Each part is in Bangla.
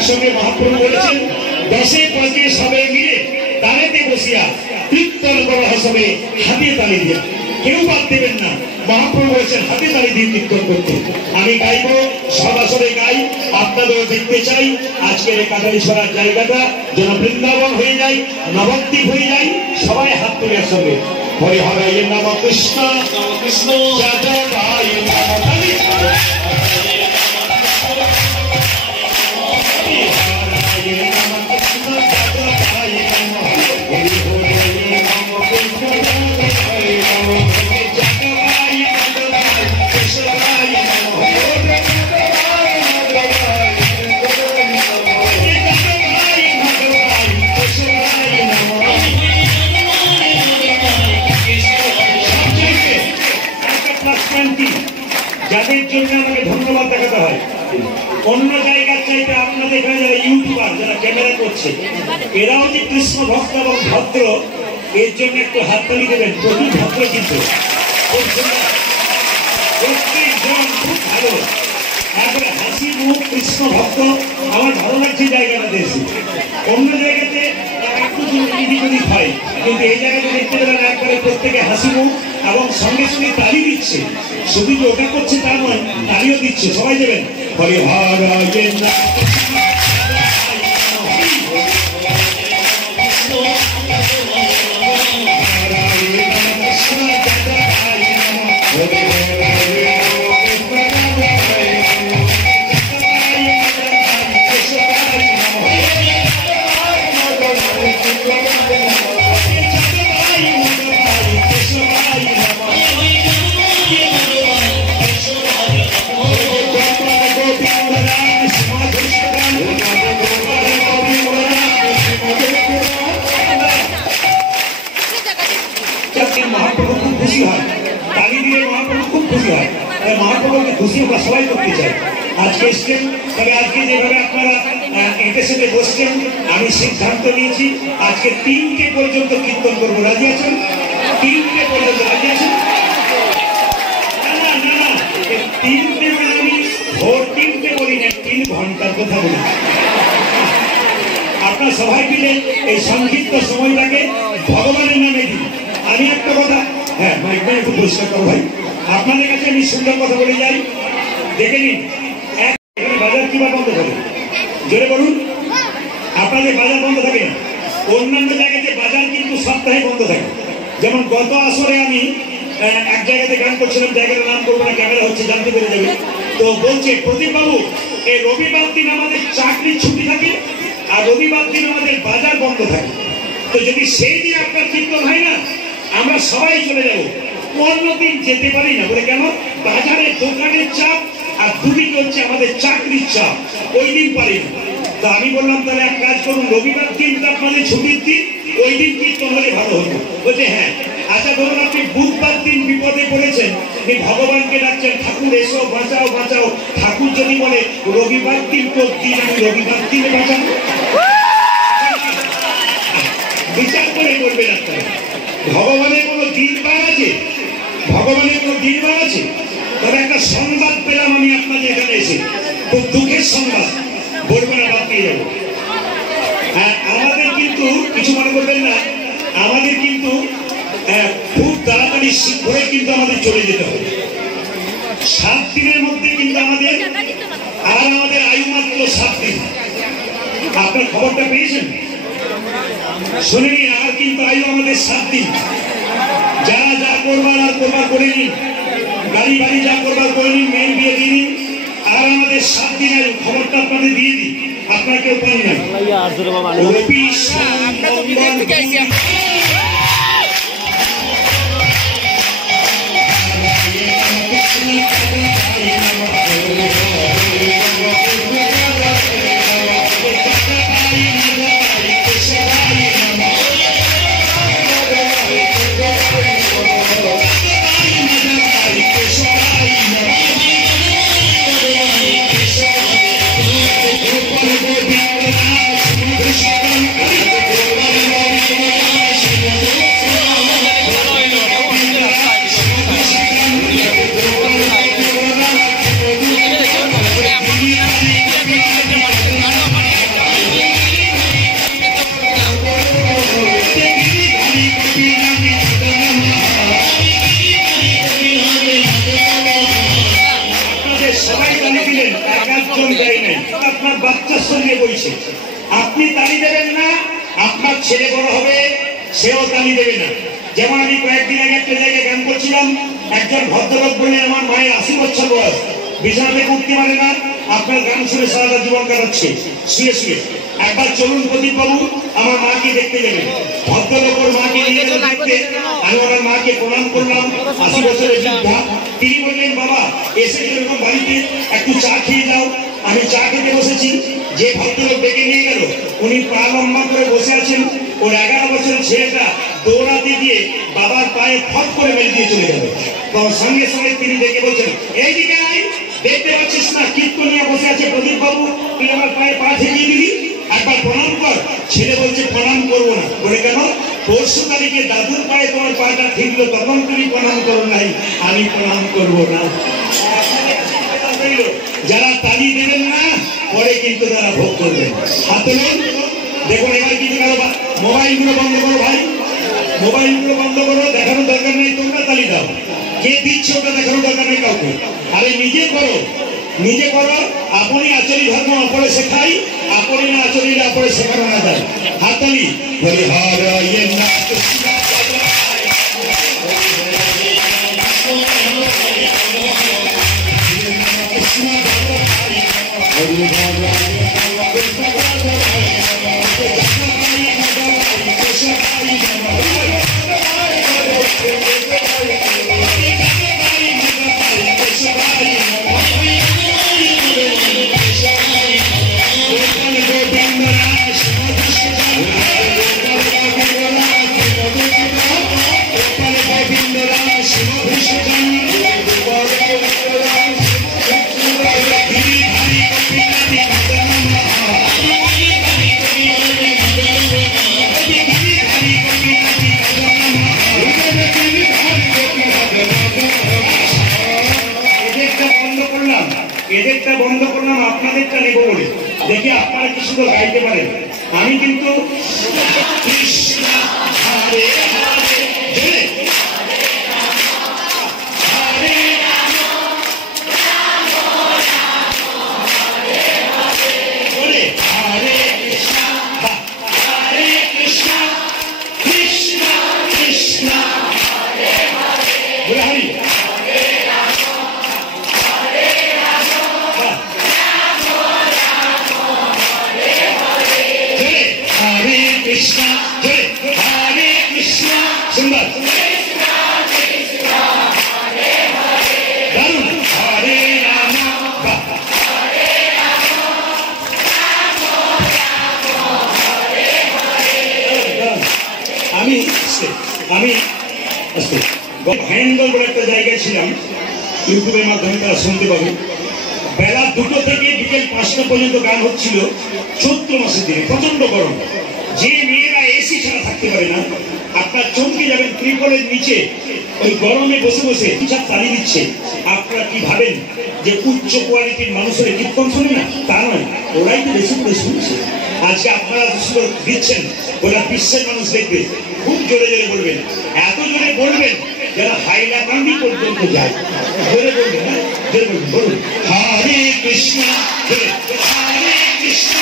একসঙ্গে মহাপ্রভু বলেছেন দশে পাঁচে সবাই মিলে তারেতে বসিয়া কীর্তন করা হিসাবে হাতে তালি দিয়ে কেউ বাদ দেবেন না। মহাপ্রভু বলেছেন হাতে তালি দিয়ে কীর্তন করতে। আমি গাইব, সবাসরে গাই, আপনাদেরও দেখতে চাই আজকের এই কাটালি ছড়ার জায়গাটা যেন বৃন্দাবন হয়ে যায়, নবদ্বীপ হয়ে যায়। সবাই হাত তুলে একসঙ্গে হরে হরে নম কৃষ্ণ কৃষ্ণ যাদের জন্য আমাকে ধন্যবাদ দেখাতে হয়। অন্য জায়গার চাইতে আপনাদের এখানে যারা ইউটিউবার যারা ক্যামেরা করছে এরাও যে কৃষ্ণ ভক্ত এবং ভদ্র, এর জন্য একটু হাততালি দেবেন। প্রচুর ভদ্র কিন্তু প্রত্যেকজন খুব ভালো, একবারে হাসি মুখ কৃষ্ণ ভক্ত। আমার ভালো লাগছে জায়গাটাতে এসে। অন্য জায়গাতে একটু যদি হয়, কিন্তু এই জায়গাতে দেখতে পেলেন একবারে প্রত্যেকে হাসি মুখ এবং সঙ্গে সঙ্গে তালি দিচ্ছে। শুধু যে ওটা করছে তা নয়, তালিও দিচ্ছে। সবাই দেবেন হরে হরে মহাপ্রভুকে খুশি আমরা সবাই করতে চাই। আজকে এসছেন, তবে আজকে যেভাবে আপনারা এদের সাথে বসছেন, আমি সিদ্ধান্ত নিয়েছি আজকে 3টে পর্যন্ত কীর্তন করবো। রাজি আছেন? 3টে পর্যন্ত রাজি আছেন? না না না না, 3টে মানে আমি ভোর 3টে বলি না, 3 ঘন্টার কথা বলি। আপনার সবাই মিলে এই সংক্ষিপ্ত সময়টাকে ভগবানের নামে দিন। আমি একটা কথা, হ্যাঁ মাইকটা একটু পরিষ্কার করো ভাই। আপনাদের কাছে আমি সুন্দর কথা বলে যাই, দেখে নিন এখানে বাজার কিভাবে বন্ধ থাকে, জোরে বলুন। আপনাদের বাজার বন্ধ থাকে না, অন্যান্য জায়গাতে বাজার কিন্তু সপ্তাহে বন্ধ থাকে। যেমন গত আসরে আমি এক জায়গাতে গান করছিলাম, জায়গাটার নাম করবো না, ক্যামেরা হচ্ছে জানতে পেরে যাবে। তো বলছে প্রদীপ বাবু এই রবিবার দিন আমাদের চাকরির ছুটি থাকে আর রবিবার দিন আমাদের বাজার বন্ধ থাকে। তো যদি সেই দিন আপনার কীর্তন হয় না, আমরা সবাই চলে যাবো। অন্যদিন যেতে পারি না, বলে কেন? বাজারের দোকানের চাপ আর দুদিকে হচ্ছে আমাদের চাকরির চাপ, ওই দিন পারি না। তো আমি বললাম তাহলে এক কাজ করুন, রবিবার দিনটা আপনাদের ছুটির দিন, ওই দিন কীর্তন হলে ভালো হতো। বলছে হ্যাঁ। আচ্ছা ধরুন আপনি বুধবার দিন বিপদে পড়েছেন, আপনি ভগবানকে ডাকছেন ঠাকুর এসো বাঁচাও বাঁচাও, ঠাকুর যদি বলে রবিবার দিন তোর দিন, আমি রবিবার দিনে বাঁচাবো? বিচার করে করবেন আপনারা। ভগবানের কোনো দিন বার আছে? ভগবানের কোনো দিন বার আছে? তবে একটা সংবাদ পেলাম আমি আপনাদের এখানে এসে, খুব দুঃখের সংবাদ, বলবো না বাদ দিয়ে যাবো। আর আমাদের কিন্তু কিছু মনে করবেন না, আমাদের কিন্তু খুব তাড়াতাড়ি করে কিন্তু আমাদের চলে যেতে হবে। 7 দিনের মধ্যে কিন্তু আমাদের আয়ু মাত্র 7 দিন। আপনার খবরটা পেয়েছেন? শুনিনি, আর কিন্তু আয়ু আমাদের 7 দিন। যারা যা করবার আর করবার করে নিন, গাড়ি বাড়ি যা করবার করে নিন, মেন বিয়ে দিয়ে নিন, আর আমাদের 7 দিন আয়ু। খবরটা আপনাদের দিয়ে দিই, আপনার কেউ পান না। আপনার বাচ্চার সঙ্গে বলছে, আপনি তালি দেবেন না, আপনার ছেলে বড় হবে সেও তালি দেবে না। যেমন আমি কয়েকদিন আগে একটা জায়গায় গান করছিলাম, একজন ভদ্রলোক বললেন আমার মায়ের 80 বছর বয়স, বিছানা থেকে উঠতে পারে না, আপনার গান শুনে সারাটা জীবন কাটাচ্ছে শুয়ে শুয়ে। একবার চলুন প্রদীপ বাবু, আমার মাকে দেখতে যাবেন। ভদ্রলোক ওর মাকে নিয়ে দেখতে, আমি ওনার মাকে প্রণাম করলাম, 80 বছরের বৃদ্ধা। তিনি বললেন বাবা এসে এরকম বাড়িতে একটু চা খেয়ে যাও। আমি চা খেতে বসেছি, যে ভদ্রলোক ডেকে নিয়ে গেল উনি পা লম্বা করে বসে আছেন, ওর 11 বছরের ছেলেটা দৌড়াতে গিয়ে বাবার পায়ে ফট করে মেরে দিয়ে চলে গেল। তখন সঙ্গে সঙ্গে তিনি ডেকে বলছেন এইদিকে আয়, দেখতে পাচ্ছিস না কীর্তনিয়া বসে আছে প্রদীপ বাবু, তুই আমার পায়ে পা ঠেকিয়ে দিলি, একবার প্রণাম কর। ছেলে বলছে প্রণাম করবো না। বলে কেন? পরশু তারিখে দাদুর পায়ে তোমার পাটা ঠিকলো, তখন তুমি প্রণাম করো নাই, আমি প্রণাম করবো না। যারা তালি দেবেন না পরে কিন্তু তারা ভোগ করবেন। হাত তোলেন, দেখুন এবার কিন্তু মোবাইলগুলো বন্ধ করো ভাই, মোবাইলগুলো বন্ধ করো, দেখানোর দরকার নেই, তোমরা তালি দাও। কে দিচ্ছে ওটা দেখানোর দরকার নেই কাউকে। আরে নিজে করো, নিজে করো। আপনি আচরি ধর্ম অপরে শেখাই, আপনি না আচরি অপরে শেখানো না যায়। হাততালি বলি এদেরটা বন্ধ করলাম, আপনাদেরটা নেব বলে। দেখি আপনারা কি সুন্দর গাইতে পারেন। আমি কিন্তু Krishna Hare Hare Krishna, Hare Krishna, Sundar. আমি ভয়ঙ্কর বলে একটা জায়গায় ছিলাম, ইউটিউবের মাধ্যমে তারা শুনতে পাবে। বেলা 2টো থেকে বিকেল 5টা পর্যন্ত গান হচ্ছিল চৈত্র মাসের দিনে, প্রচন্ড গরম। যে মেয়েরা এসি ছাড়া থাকতে পারে না, আপনার চমকে যাবেন, ত্রিপলের নিচে ওই গরমে বসে বসে হিসাব চালিয়ে দিচ্ছে। আপনারা কি ভাবেন যে উচ্চ কোয়ালিটির মানুষের কীর্তন শুনে না? তা নয়, ওরাই তো বেশি করে শুনছে। আজকে আপনারা দিচ্ছেন, ওরা বিশ্বের মানুষ দেখবে, খুব জোরে জোরে বলবেন, এত জোরে বলবেন যারা হাইলাকান্দি পর্যন্ত যায়। জোরে বলবেন, হ্যাঁ জোরে বলবেন, বলুন হরে কৃষ্ণ, হরে কৃষ্ণ,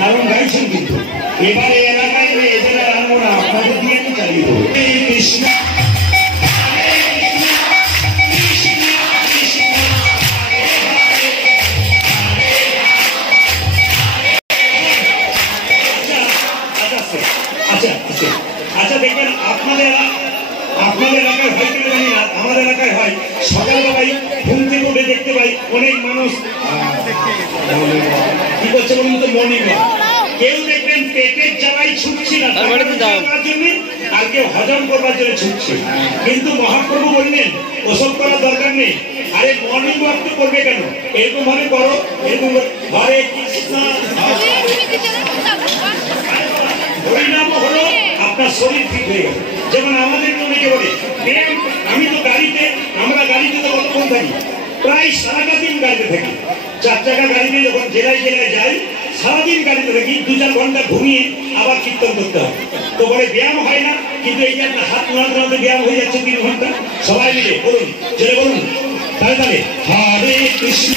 দারুণ গাইছেন, কিন্তু এবারে এলাকায় এদের আনবো না, আপনাদের দিয়ে আমি চালিয়ে দেবো। কৃষ্ণ আচ্ছা দেখবেন আপনাদের এলাকায় হয় কিনা জানি না, আমাদের এলাকায় হয়। সকালবেলায় ঘুম থেকে উঠে দেখতে পাই অনেক মানুষ কি করছে বলুন তো, মর্নিং ওয়াক। কেউ দেখবেন পেটের জ্বালায় ছুটছে না তার জন্য, আর কেউ হজম করবার জন্য ছুটছে। কিন্তু মহাপ্রভু বললেন ওসব করার দরকার নেই। আরে মর্নিং ওয়াক তো করবে কেন, এরকম ভাবে করো, এরকম হরে কৃষ্ণ হরিনাম হলো, আপনার শরীর ঠিক হয়ে গেল। যেমন আমাদের অনেকে বলে আমি তো গাড়িতে, আমরা গাড়িতে তো কতক্ষণ থাকি, প্রায় সারাটা দিন গাড়িতে থাকি। 4 চাকা গাড়িতে যখন জেলায় জেলায় যাই, সারাদিন গাড়িতে থাকি, 2-4 ঘন্টা ঘুমিয়ে আবার কীর্তন করতে হয়। তো বলে ব্যায়াম হয় না, কিন্তু এই যে একটা হাত নাড়াতে ব্যায়াম হয়ে যাচ্ছে 3 ঘন্টা। সবাই মিলে বলুন, জোরে বলুন, তাহলে তাহলে হরে কৃষ্ণ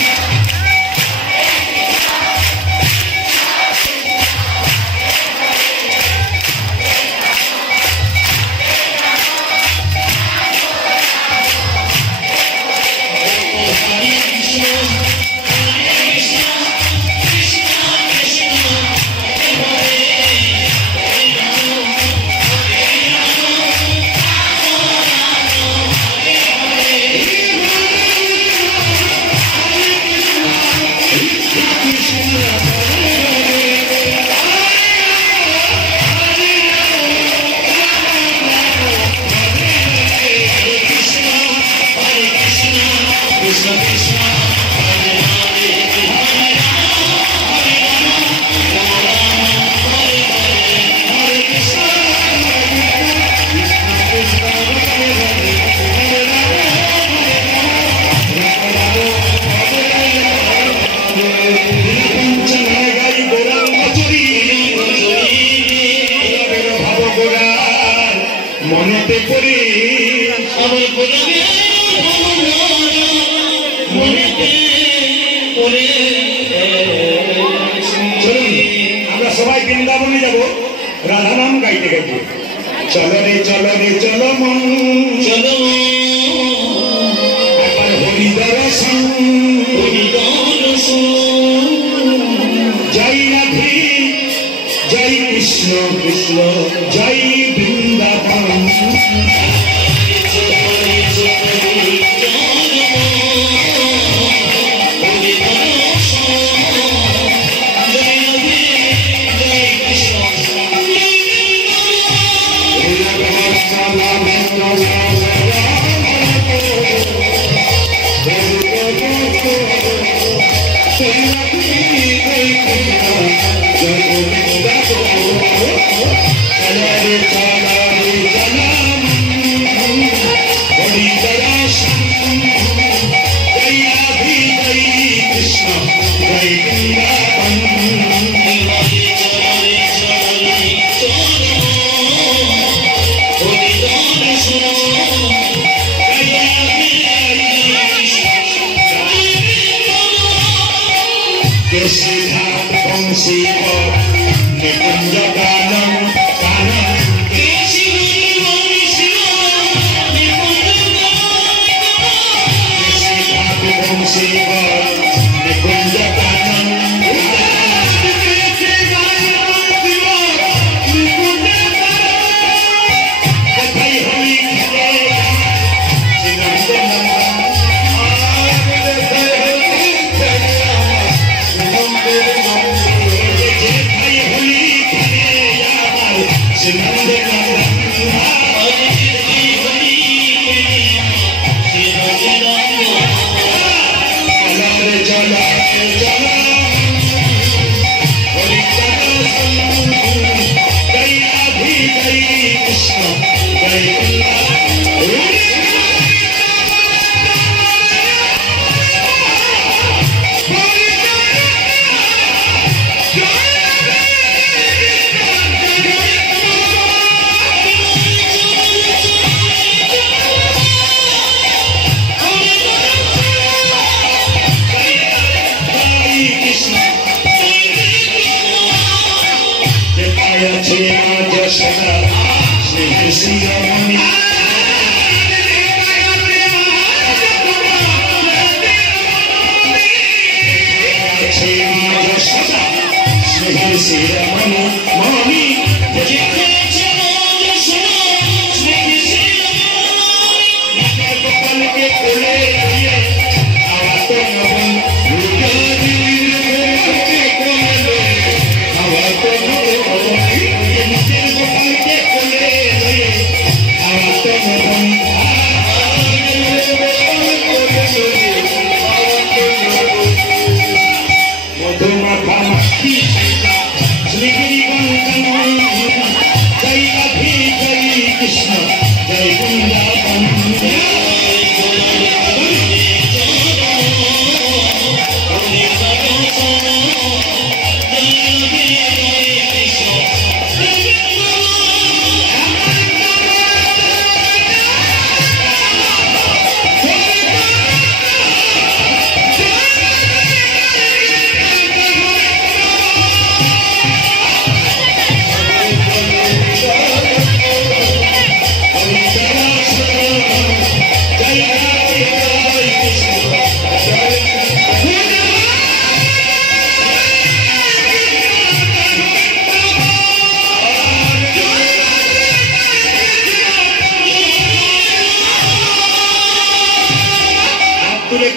মনেতে পড়ে আমার গোলামে মনেতে পড়ে। চলুন আমরা সবাই বৃন্দাবনে যাব রাধা নাম গাইতে গাইতে। চলো রে চলো মন চলো, একবার হরি দর্শন জয় রাধে জয় কৃষ্ণ কৃষ্ণ জয় বৃন্দাবন। Oh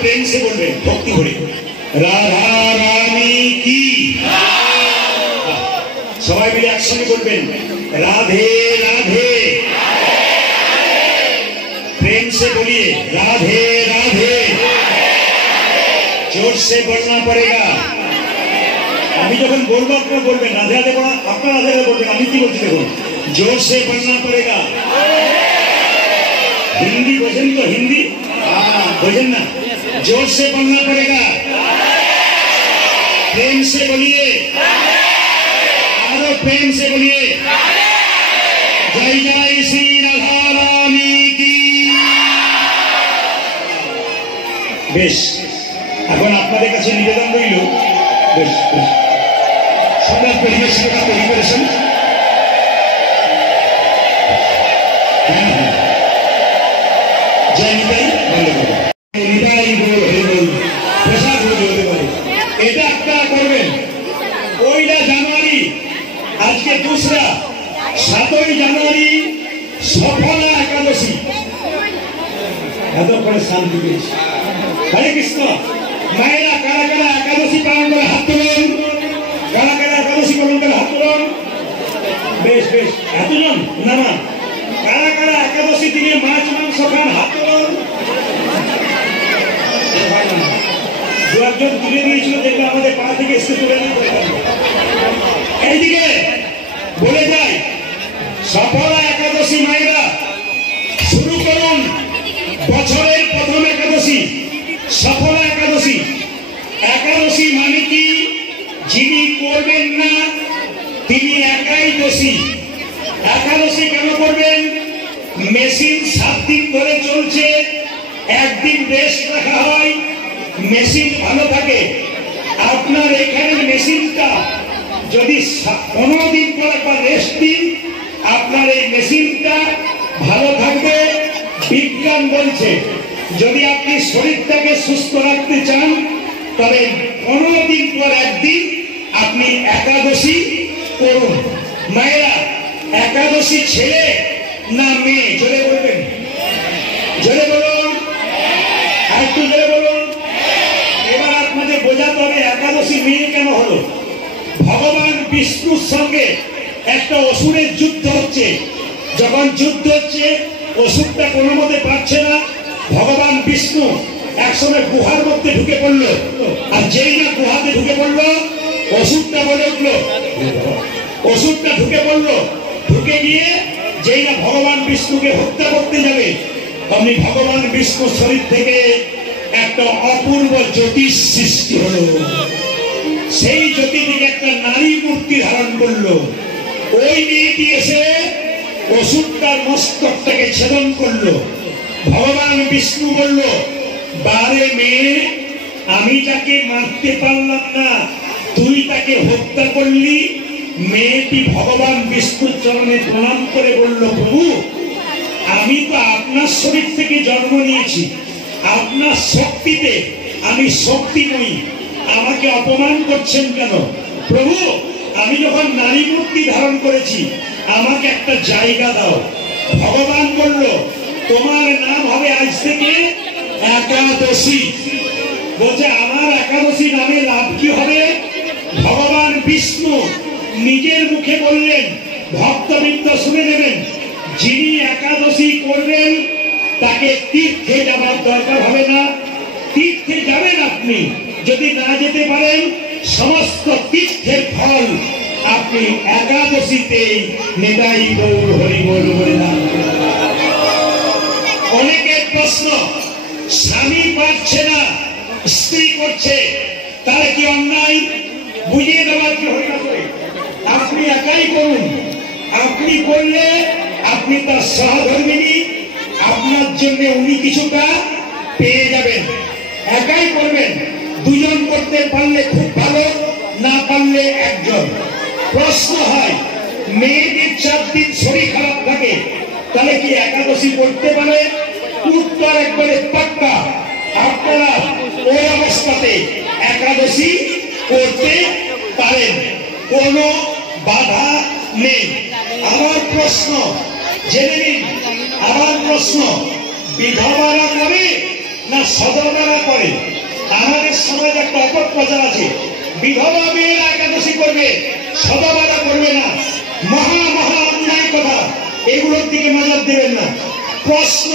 प्रेम से बोलबें भक्ति भरे राधा रानी की सबाई मिले একসঙ্গে बोलबें राधे राधे प्रेम से बोलिए राधे राधे जोर से बोलना पड़ेगा अभी जब बोलबो আপনারা বলবেন রাধে রাধে বলা আপনারা রাধে রাধে বলবেন আমি কি বলছি দেখুন जोर से बोलना पड़ेगा हिंदी बोझें तो हिंदी बोझें ना जोर से बोलना पड़ेगा प्रेम से बोलिए और प्रेम से बोलिए जय जय श्री राधा रानी की बेश এখন আপনাদের কাছে নিবেদন রইল বেশ বেশ সুন্দর পরিবেশন পরিবেশন जय निताई बंद करो निताई बोल हे बोल प्रसाद हो जोते पारे এটা আপনারা করবেন 1 জানুয়ারি আজকে दूसरा 7 জানুয়ারি সফলা একাদশী এত বড় শান্তি পেয়েছি হরে কৃষ্ণ মায়েরা কারা কারা একাদশী পালন করে হাত তুলুন কারা কারা একাদশী পালন করে হাত তুলুন বেশ বেশ এতজন না না কারা কারা একাদশী দিনে মাছ মাংস খান হাত তুলুন দু একজন তুলে দিয়েছিল দেখলে আমাদের পা থেকে এসে তুলে নিতে এইদিকে বলে যাই সফলা একাদশী মায়েরা শুরু করুন বছরের প্রথম একাদশী সফলা একাদশী একাদশী মানে কি যিনি করবেন না তিনি একাই দোষী একাদশী কেন করবেন মেশিন 7 দিন ধরে চলছে একদিন রেস্ট রাখা হয় মেশিন ভালো থাকে আপনার এখানে মেশিনটা যদি 15 দিন পর একবার রেস্ট দিন আপনার এই মেশিনটা ভালো থাকবে বিজ্ঞান বলছে যদি আপনি শরীরটাকে সুস্থ রাখতে চান তবে 15 দিন পর একদিন আপনি একাদশী করুন মায়েরা একাদশী ছেলে না মেয়ে জোরে বলবেন জোরে বলুন আর একটু জোরে বলুন এবার আপনাদের বোঝাতে হবে একাদশী মেয়ে কেন হলো ভগবান বিষ্ণুর সঙ্গে একটা অসুরের যুদ্ধ হচ্ছে, যখন যুদ্ধ হচ্ছে অসুরটা কোনো মতে পারছে না, ভগবান বিষ্ণু একসময় গুহার মধ্যে ঢুকে পড়লো, আর যেই না গুহাতে ঢুকে পড়লো অসুরটা বলে উঠলো, অসুরটা ঢুকে পড়লো, ঢুকে গিয়ে যেই না ভগবান বিষ্ণুকে হত্যা করতে যাবে, অমনি ভগবান বিষ্ণুর শরীর থেকে একটা অপূর্ব জ্যোতিষ সৃষ্টি হলো। সেই জ্যোতি থেকে একটা নারী মূর্তি ধারণ করলো। ওই মেয়েটি এসে অসুরটার মস্তকটাকে ছেদন করলো। ভগবান বিষ্ণু বলল, বারে মেয়ে, আমি যাকে মারতে পারলাম না তুই তাকে হত্যা করলি। মেয়েটি ভগবান বিষ্ণুর চরণে প্রণাম করে বলল, প্রভু আমি তো আপনার শরীর থেকে জন্ম নিয়েছি, আপনার শক্তিতে আমি শক্তি নই, আমাকে অপমান করছেন কেন? প্রভু আমি যখন নারী মূর্তি ধারণ করেছি আমাকে একটা জায়গা দাও। ভগবান বলল, তোমার নাম হবে আজ থেকে একাদশী। বলছে আমার একাদশী নামে লাভ কি হবে? ভগবান বিষ্ণু নিজের মুখে বললেন, ভক্তবৃন্দ শুনে নেবেন, যিনি একাদশী করবেন তাকে তীর্থে যাবার দরকার হবে না। তীর্থে যাবেন আপনি, যদি না যেতে পারেন সমস্ত তীর্থের ফল আপনি একাদশীতেই নিতাই গৌর হরি বল বলে দান। অনেকের প্রশ্ন, স্বামী পারছে না স্ত্রী করছে, তারা কি অন্যায়? বুঝিয়ে দেওয়ার কি হয়ে গেছে? আপনি একাই করুন, আপনি করলে আপনি তার সহধর্মিনী, আপনার জন্য উনি কিছুটা পেয়ে যাবেন। একাই করবেন, দুজন করতে পারলে খুব ভালো, না পারলে একজন। প্রশ্ন হয়, মেয়েদের 4 দিন শরীর খারাপ থাকে, তাহলে কি একাদশী করতে পারে? উত্তর একবারে পাক্কা, আপনারা ওই অবস্থাতে একাদশী করতে পারেন, কোনো বাধা নেই। আমার প্রশ্ন জেনে নিন, আমার প্রশ্ন, বিধবারা করে না সদবারা করে? আমাদের সমাজে একটা অপপ্রচার আছে, বিধবা মেয়েরা একাদশী করবে, সদবারা করবে না। মহা মহা অন্যায় কথা, এগুলোর দিকে নজর দেবেন না। প্রশ্ন,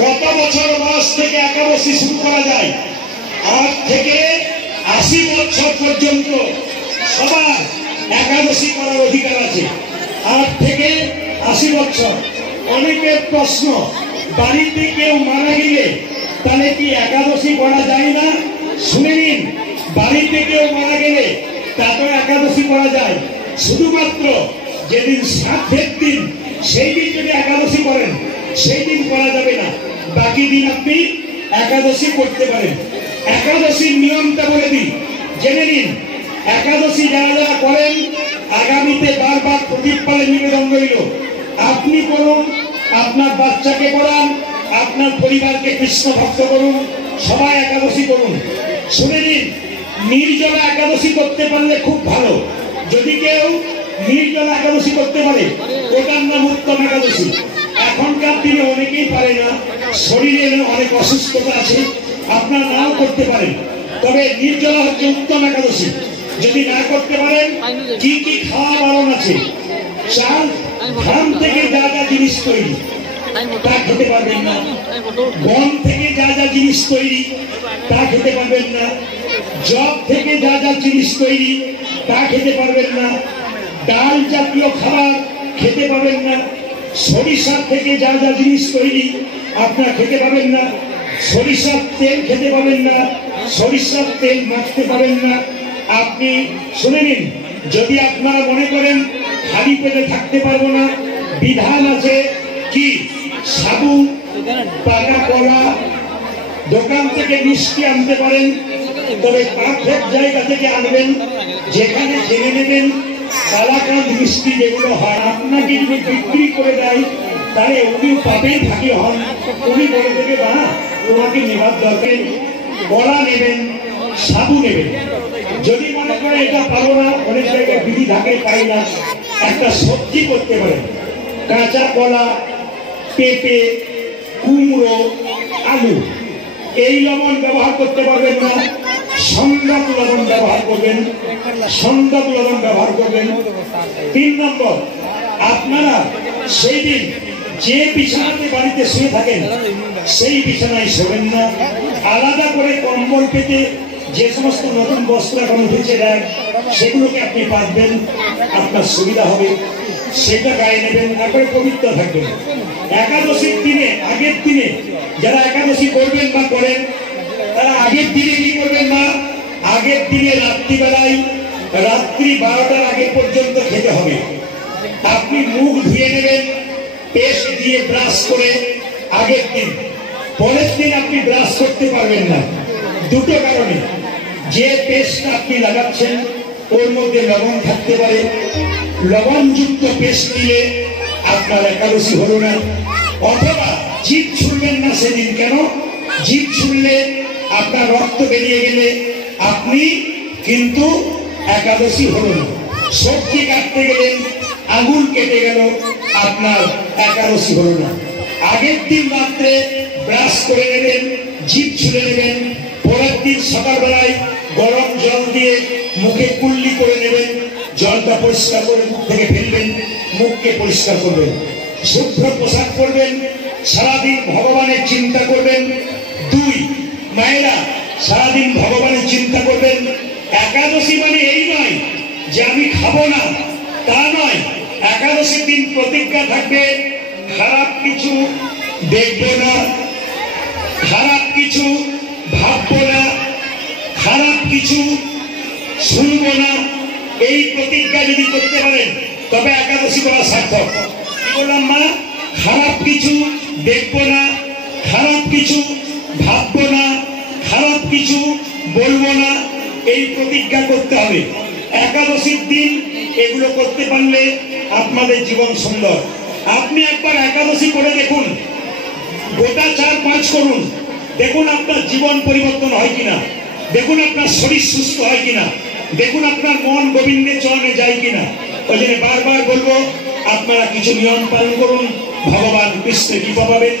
কত বছর বয়স থেকে একাদশী শুরু করা যায়? 8 থেকে 80 বছর পর্যন্ত সবার একাদশী করার অধিকার আছে। 8 থেকে 80 বছর। অনেকের প্রশ্ন, বাড়িতে কেউ মারা গেলে তাহলে কি একাদশী করা যায় না? শুনে নিন, বাড়িতে কেউ মারা গেলে তারপরে একাদশী করা যায়, শুধুমাত্র যেদিন শ্রাদ্ধের দিন সেই দিন যদি একাদশী করেন সেই দিন করা যাবে না, বাকি দিন আপনি একাদশী করতে পারেন। একাদশীর নিয়মটা বলে দিন, জেনে নিন। একাদশী যারা যারা করেন আগামীতে বারবার প্রদীপ পালে নিবেদন রইল, আপনি করুন, আপনার বাচ্চাকে পড়ান, আপনার পরিবারকে কৃষ্ণ ভক্ত করুন, সবাই একাদশী করুন। শুনে নিন, নির্জলা একাদশী করতে পারলে খুব ভালো। যদি কেউ নির্জলা একাদশী করতে পারে ওটার নাম উত্তম একাদশী। এখনকার দিনে অনেকেই পারে না, শরীরে অনেক অসুস্থতা আছে, আপনার নাও করতে পারেন, তবে নির্জলা হচ্ছে উত্তম একাদশী। যদি না করতে পারেন, কি কি খাওয়া বারণ আছে? চাল ধান থেকে যা যা জিনিস তৈরি তা খেতে পারবেন না, গম থেকে যা যা জিনিস তৈরি তা খেতে পারবেন না, জব থেকে যা যা জিনিস তৈরি তা খেতে পারবেন না, ডাল জাতীয় খাবার খেতে পারবেন না, সরিষার থেকে যা যা জিনিস তৈরি আপনারা খেতে পাবেন না, সরিষার তেল খেতে পাবেন না, সরিষার তেল মাখতে পারেন না। আপনি শুনে নিন, যদি আপনারা মনে করেন খালি পেটে থাকতে পারবো না, বিধান আছে কি? সাবু, পাকা কলা, দোকান থেকে মিষ্টি আনতে পারেন, তবে পারফেক্ট জায়গা থেকে আনবেন, যেখানে জেনে নেবেন কালাকাঁদ মিষ্টি যেগুলো হয় আপনাকে যদি বিক্রি করে দেয় তাহলে উনি পাপেই ফাঁকি হন। উনি বলে দেবে, না তোমাকে নেবার দরকার, কলা নেবেন, সাবু নেবেন। যদি মনে করে এটা পারো না, অনেক জায়গায় বিধি থাকে পাই না, একটা সবজি করতে পারেন, কাঁচা কলা, পেঁপে, কুমড়ো, আলু, এই লবণ ব্যবহার করতে পারবেন না, সংযত লবণ ব্যবহার করবেন, সংযত লবণ ব্যবহার করবেন। 3 নম্বর, আপনারা সেই দিন যে বিছানাতে বাড়িতে শুয়ে থাকেন সেই বিছানায় শোবেন না। আলাদা করে কম্বল পেতে যে সমস্ত নতুন বস্ত্র এখন উঠেছে দেন সেগুলোকে আপনি পাতবেন, আপনার সুবিধা হবে, সেটা গায়ে নেবেন, তারপরে পবিত্র থাকবেন। একাদশীর দিনে, আগের দিনে যারা একাদশী করবেন বা করেন তারা আগের দিনে কি করবেন না, আগের দিনে রাত্রিবেলায় রাত্রি 12টার আগে পর্যন্ত খেতে হবে। আপনি মুখ ধুয়ে নেবেন পেস্ট দিয়ে ব্রাশ করে আগের দিন, পরের দিন আপনি ব্রাশ করতে পারবেন না। দুটো কারণে, যে পেস্ট আপনি লাগাচ্ছেন ওর মধ্যে লবণ থাকতে পারে, লবণযুক্ত পেস্ট দিলে আপনার একাদশী হলো না। অথবা জিভ ছুঁড়বেন না সেদিন। কেন? জিভ ছুঁড়লে আপনার রক্ত বেরিয়ে গেলে আপনি কিন্তু একাদশী হলো না। সবজি কাটতে গেলেন, আঙুল কেটে গেল, আপনার একাদশী হলো না। আগের দিন রাত্রে ব্রাশ করে নেবেন, জিভ ছুঁড়ে নেবেন, পরের দিন সকালবেলায় গরম জল দিয়ে মুখে কুল্লি করে নেবেন, জলটা পরিষ্কার করে মুখ থেকে ফেলবেন, মুখকে পরিষ্কার করবেন, শুভ্র পোশাক পরবেন, সারাদিন ভগবানের চিন্তা করবেন। 2, মায়েরা সারাদিন ভগবানের চিন্তা করবেন। একাদশী মানে এই নয় যে আমি খাবো না, তা নয়। একাদশীর দিন প্রতিজ্ঞা থাকবে খারাপ কিছু দেখবো না, খারাপ কিছু ভাববো না, খারাপ কিছু শুনবো না। এই প্রতিজ্ঞা যদি করতে পারেন তবে একাদশী করা সার্থক। কি বললাম মা? খারাপ কিছু দেখবো না, খারাপ কিছু ভাববো না, খারাপ কিছু বলবো না, এই প্রতিজ্ঞা করতে হবে। একাদশীর দিন এগুলো করতে পারলে আপনাদের জীবন সুন্দর। আপনি একবার একাদশী করে দেখুন, গোটা 4-5 করুন, দেখুন আপনার জীবন পরিবর্তন হয় কিনা, দেখুন আপনার শরীর সুস্থ হয় কিনা, দেখুন আপনার মন গোবিন্দের চরণে যায় কিনা। ওই জন্য বারবার বলবো আপনারা কিছু নিয়ম পালন করুন, ভগবান কৃষ্ণের কৃপা পাবেন।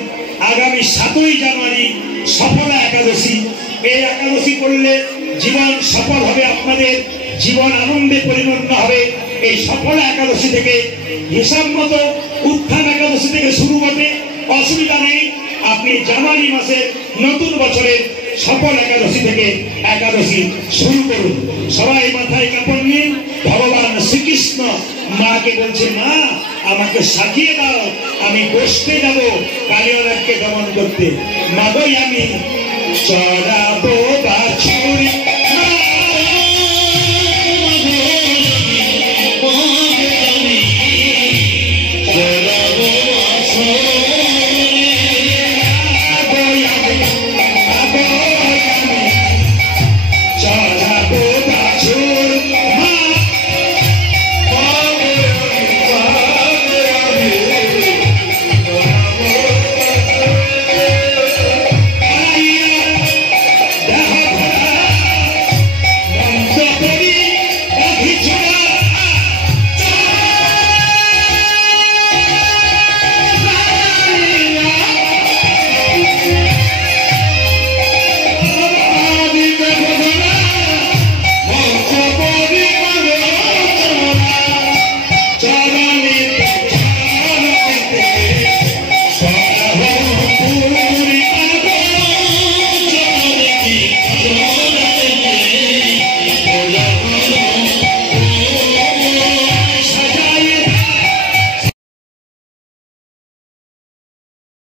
আগামী 7ই জানুয়ারি সফলা একাদশী। এই একাদশী করলে জীবন সফল হবে, আপনাদের জীবন আনন্দে পরিপূর্ণ হবে। এই সফলা একাদশী থেকে হিসাব মতো উত্থান একাদশী থেকে শুরু হবে, অসুবিধা নেই। আপনি জানুয়ারি মাসের নতুন বছরের সফল একাদশী থেকে একাদশী শুরু করুন। সবাই মাথায় কাপড় নিয়ে ভগবান শ্রীকৃষ্ণ মাকে বলছে, মা আমাকে সাজিয়ে দাও, আমি বসতে যাব কালিয়াকে দমন করতে। মাগই আমি চড়াবো